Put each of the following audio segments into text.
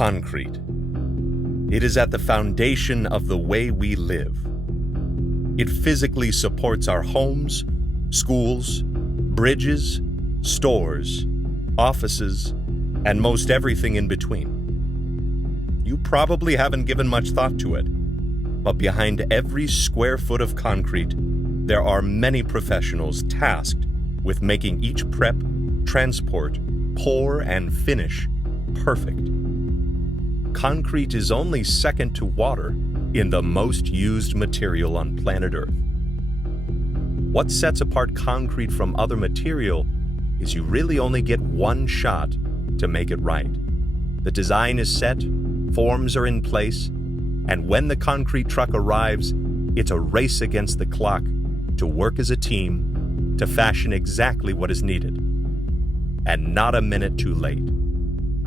Concrete. It is at the foundation of the way we live. It physically supports our homes, schools, bridges, stores, offices, and most everything in between. You probably haven't given much thought to it, but behind every square foot of concrete, there are many professionals tasked with making each prep, transport, pour, and finish perfect. Concrete is only second to water in the most used material on planet Earth. What sets apart concrete from other material is you really only get one shot to make it right. The design is set, forms are in place, and when the concrete truck arrives, it's a race against the clock to work as a team to fashion exactly what is needed, and not a minute too late.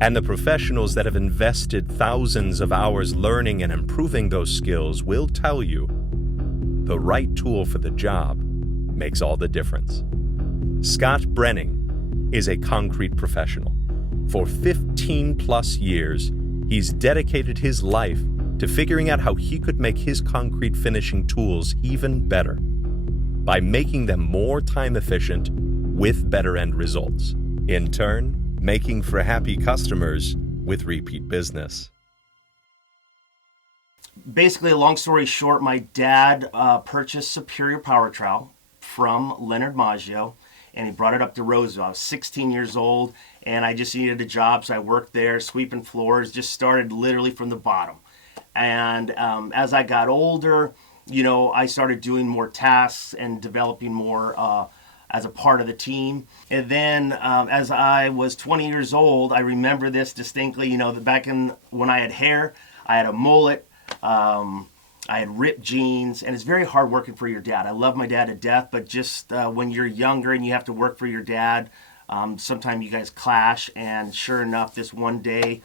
And the professionals that have invested thousands of hours learning and improving those skills will tell you the right tool for the job makes all the difference. Scott Brenning is a concrete professional. For 15 plus years, he's dedicated his life to figuring out how he could make his concrete finishing tools even better by making them more time efficient with better end results. In turn, making for happy customers with repeat business. Basically, a long story short, my dad purchased Superior Power Trowel from Leonard Maggio, and he brought it up to Roseville. I was 16 years old, and I just needed a job, so I worked there, sweeping floors, just started literally from the bottom. And as I got older, I started doing more tasks and developing more as a part of the team. And then as I was 20 years old, I remember this distinctly, back when I had hair, I had a mullet, I had ripped jeans, and it's very hard working for your dad. I love my dad to death, but just when you're younger and you have to work for your dad, sometimes you guys clash. And sure enough, this one day,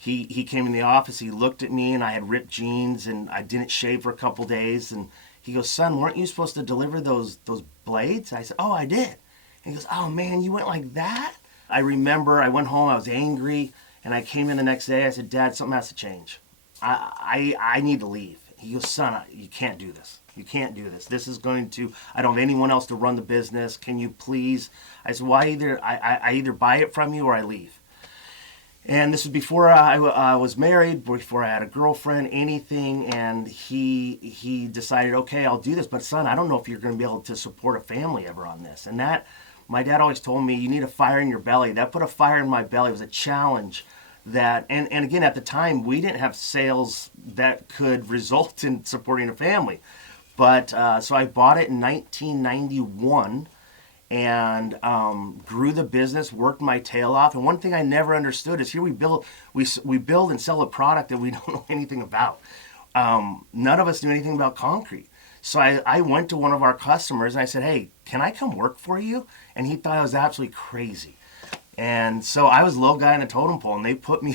he came in the office, he looked at me, and I had ripped jeans, and I didn't shave for a couple days, and he goes, "Son, weren't you supposed to deliver those blades?" I said, "Oh, I did." And he goes, "Oh man, you went like that?" I remember I went home, I was angry, and I came in the next day, I said, "Dad, something has to change. I need to leave." He goes, "Son, you can't do this. You can't do this. This is I don't have anyone else to run the business. Can you please?" I said, "Well, I either buy it from you or I leave." And this was before I was married, before I had a girlfriend, anything. And he decided, okay, I'll do this. But son, I don't know if you're going to be able to support a family ever on this. And that, my dad always told me, you need a fire in your belly. That put a fire in my belly. It was a challenge that, and again, at the time, we didn't have sales that could result in supporting a family. But so I bought it in 1991. And grew the business, worked my tail off. And one thing I never understood is here we build and sell a product that we don't know anything about. None of us knew anything about concrete. So I went to one of our customers and I said, "Hey, can I come work for you?" And he thought I was absolutely crazy. And so I was a little guy on a totem pole, and they put me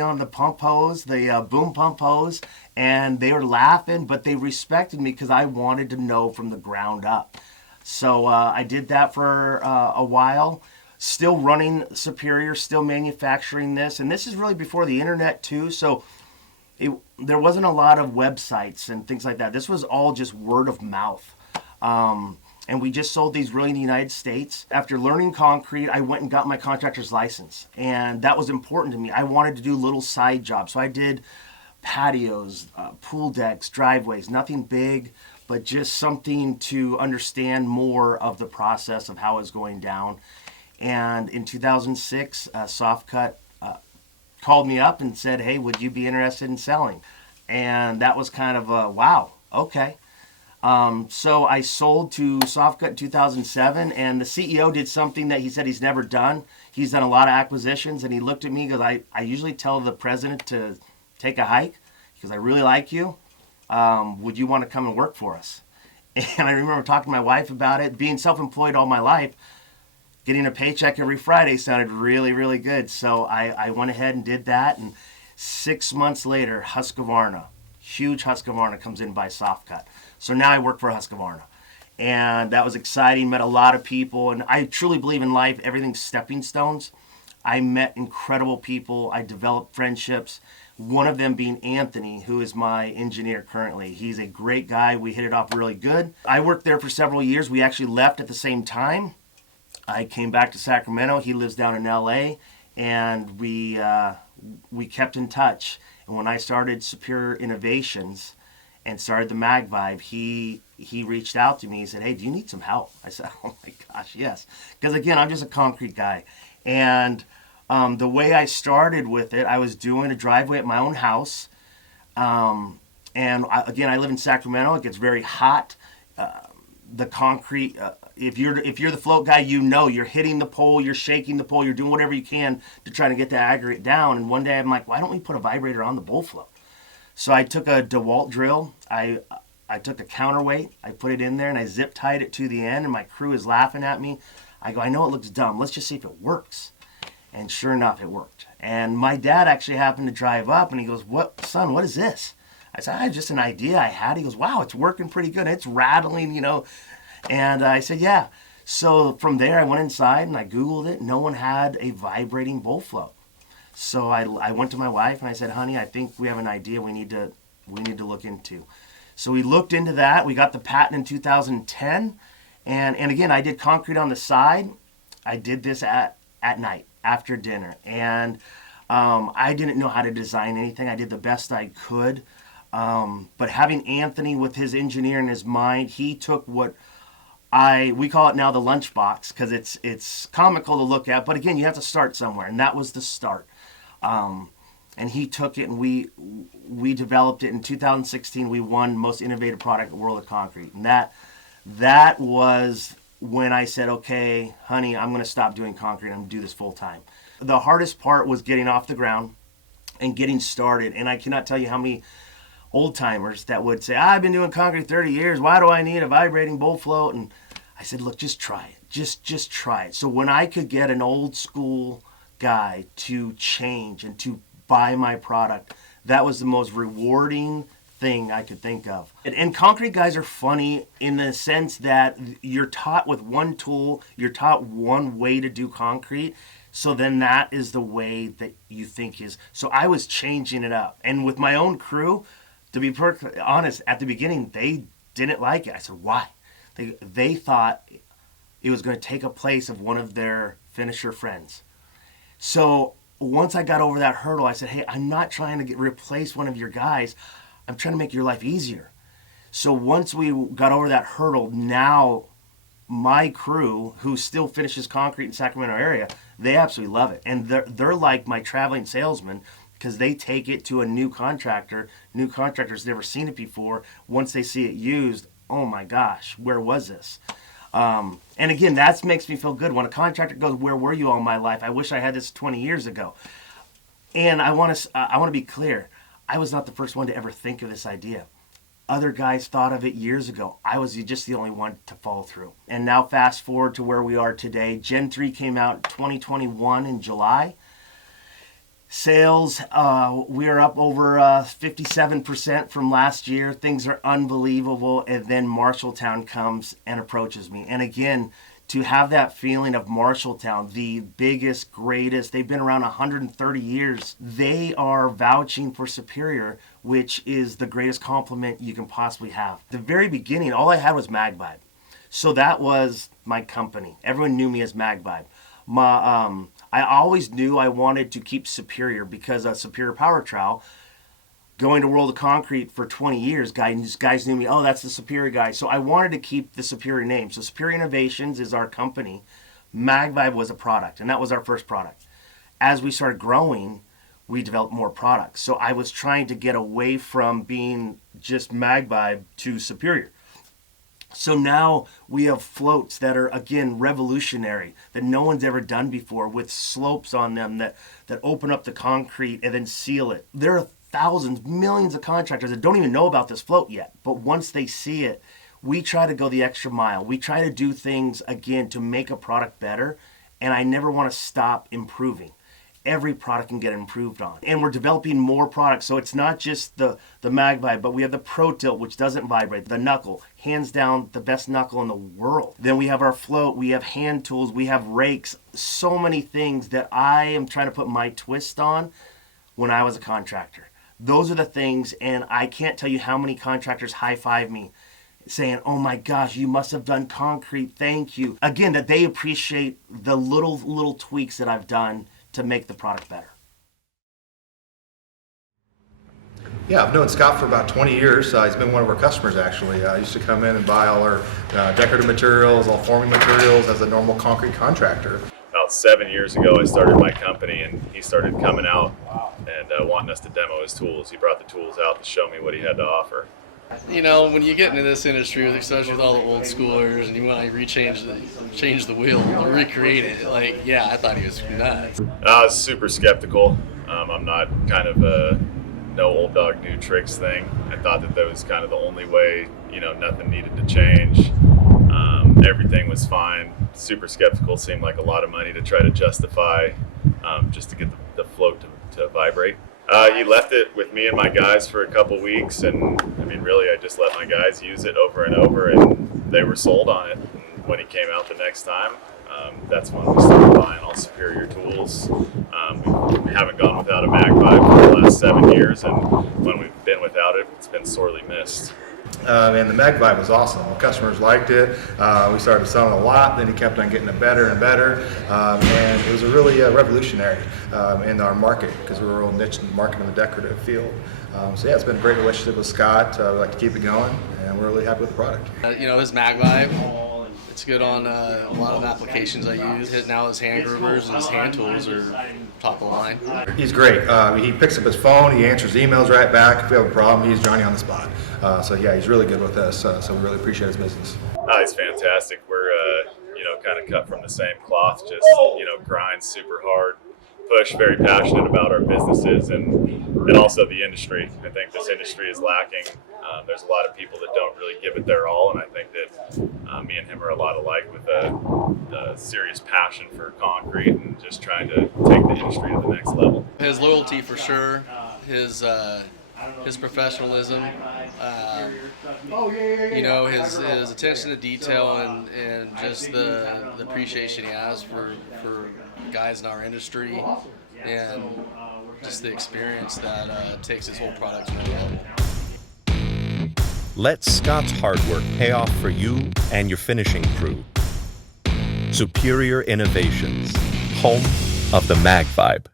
on the pump hose, the boom pump hose, and they were laughing, but they respected me because I wanted to know from the ground up. So I did that for a while, still running Superior, still manufacturing this. And this is really before the internet too. So there wasn't a lot of websites and things like that. This was all just word of mouth. And we just sold these really in the United States. After learning concrete, I went and got my contractor's license. And that was important to me. I wanted to do little side jobs. So I did patios, pool decks, driveways, nothing big, but just something to understand more of the process of how it's going down. And in 2006, Softcut called me up and said, "Hey, would you be interested in selling?" And that was kind of a, wow, okay. So I sold to Softcut in 2007, and the CEO did something that he said he's never done. He's done a lot of acquisitions, and he looked at me because I usually tell the president to take a hike because I really like you. Would you want to come and work for us? And I remember talking to my wife about it. Being self-employed all my life, getting a paycheck every Friday sounded really, really good. So I went ahead and did that. And 6 months later, Husqvarna, huge Husqvarna, comes in by Softcut. So now I work for Husqvarna. And that was exciting, met a lot of people. And I truly believe in life, everything's stepping stones. I met incredible people. I developed friendships. One of them being Anthony, who is my engineer currently. He's a great guy. We hit it off really good. I worked there for several years. We actually left at the same time. I came back to Sacramento. He lives down in LA, and we kept in touch. And when I started Superior Innovations and started the Mag Vibe, he reached out to me. He said, "Hey, do you need some help?" I said, "Oh my gosh, yes." Because again, I'm just a concrete guy. And the way I started with it, I was doing a driveway at my own house. Again, I live in Sacramento. It gets very hot. The concrete, if you're the float guy, you know you're hitting the pole, you're shaking the pole, you're doing whatever you can to try to get the aggregate down. And one day I'm like, why don't we put a vibrator on the bull float? So I took a DeWalt drill. I took a counterweight. I put it in there and I zip tied it to the end. And my crew is laughing at me. I go, I know it looks dumb. Let's just see if it works. And sure enough, it worked. And my dad actually happened to drive up and he goes, son, what is this? I said, just an idea I had. He goes, wow, it's working pretty good. It's rattling, And I said, yeah. So from there, I went inside and I Googled it. No one had a vibrating bull float. So I went to my wife and I said, honey, I think we have an idea we need to look into. So we looked into that. We got the patent in 2010. And again, I did concrete on the side. I did this at night after dinner. And I didn't know how to design anything. I did the best I could. But having Anthony with his engineer in his mind, he took what we call it now the lunchbox, because it's comical to look at. But again, you have to start somewhere. And that was the start. And he took it and we developed it in 2016. We won Most Innovative Product in the World of Concrete. And that was when I said, okay, honey, I'm going to stop doing concrete. I'm going to do this full time. The hardest part was getting off the ground and getting started. And I cannot tell you how many old timers that would say, I've been doing concrete 30 years. Why do I need a vibrating bull float? And I said, look, just try it. Just try it. So when I could get an old school guy to change and to buy my product, that was the most rewarding thing I could think of. And concrete guys are funny in the sense that you're taught with one tool, you're taught one way to do concrete, so then that is the way that you think is. So I was changing it up. And with my own crew, to be perfectly honest, at the beginning, they didn't like it. I said, why? They thought it was going to take a place of one of their finisher friends. So once I got over that hurdle, I said, hey, I'm not trying to replace one of your guys. I'm trying to make your life easier. So once we got over that hurdle, now my crew, who still finishes concrete in the Sacramento area, they absolutely love it. And they're like my traveling salesman, because they take it to a new contractor. New contractor's never seen it before. Once they see it used, oh my gosh, where was this? And again, that makes me feel good. When a contractor goes, where were you all my life? I wish I had this 20 years ago. And I want to be clear. I was not the first one to ever think of this idea. Other guys thought of it years ago. I was just the only one to follow through. And now fast forward to where we are today. Gen 3 came out in 2021 in July. Sales, we are up over 57% from last year. Things are unbelievable. And then Marshalltown comes and approaches me. And again, to have that feeling of Marshalltown, the biggest, greatest, they've been around 130 years. They are vouching for Superior, which is the greatest compliment you can possibly have. The very beginning, all I had was Mag Vibe. So that was my company. Everyone knew me as Mag Vibe. I always knew I wanted to keep Superior, because Superior Power Trowel, going to World of Concrete for 20 years, guys knew me, oh, that's the Superior guy. So I wanted to keep the Superior name. So Superior Innovations is our company. Mag Vibe was a product, and that was our first product. As we started growing, we developed more products. So I was trying to get away from being just Mag Vibe to Superior. So now we have floats that are, again, revolutionary, that no one's ever done before, with slopes on them that open up the concrete and then seal it. There are thousands, millions of contractors that don't even know about this float yet. But once they see it, we try to go the extra mile. We try to do things, again, to make a product better. And I never want to stop improving. every product can get improved on. And we're developing more products. So it's not just the Mag Vibe, but we have the Pro Tilt, which doesn't vibrate. The knuckle, hands down the best knuckle in the world. Then we have our float, we have hand tools, we have rakes, so many things that I am trying to put my twist on when I was a contractor. Those are the things, and I can't tell you how many contractors high-five me saying, oh my gosh, you must have done concrete, thank you. Again, that they appreciate the little tweaks that I've done to make the product better. Yeah, I've known Scott for about 20 years. He's been one of our customers, actually. I used to come in and buy all our decorative materials, all forming materials as a normal concrete contractor. About 7 years ago, I started my company, and he started coming out and wanting us to demo his tools. He brought the tools out to show me what he had to offer. You know, when you get into this industry, especially with all the old schoolers, and you want to change the wheel, or recreate it, like, yeah, I thought he was nuts. I was super skeptical. I'm not kind of a no old dog, new tricks thing. I thought that was kind of the only way, nothing needed to change. Everything was fine. Super skeptical, seemed like a lot of money to try to justify just to get the float to vibrate. He left it with me and my guys for a couple weeks, and really I just let my guys use it over and over, and they were sold on it. And when he came out the next time, that's when we started buying all superior tools. We haven't gone without a Mag Vibe for the last 7 years, and when we've been without it, it's been sorely missed. And the Mag Vibe was awesome. Customers liked it. We started selling a lot, then he kept on getting it better and better. And it was a really revolutionary in our market, because we were real niche in the market in the decorative field. So yeah, it's been a great relationship with Scott. We'd like to keep it going, and we're really happy with the product. His Mag Vibe, it's good on a lot of applications I use. Now his hand groovers and his hand tools are top of the line. He's great. He picks up his phone, he answers emails right back. If we have a problem, he's Johnny on the spot. So yeah, he's really good with us. So we really appreciate his business. He's fantastic. We're kind of cut from the same cloth. Just grind super hard, push, very passionate about our businesses and also the industry. I think this industry is lacking. There's a lot of people that don't really give it their all, and I think that me and him are a lot alike, with a serious passion for concrete and just trying to take the industry to the next level. His loyalty for sure, his professionalism, his attention to detail, and just the appreciation he has for guys in our industry, and just the experience that takes his whole product to the level. Let Scott's hard work pay off for you and your finishing crew. Superior Innovations, home of the Mag Vibe.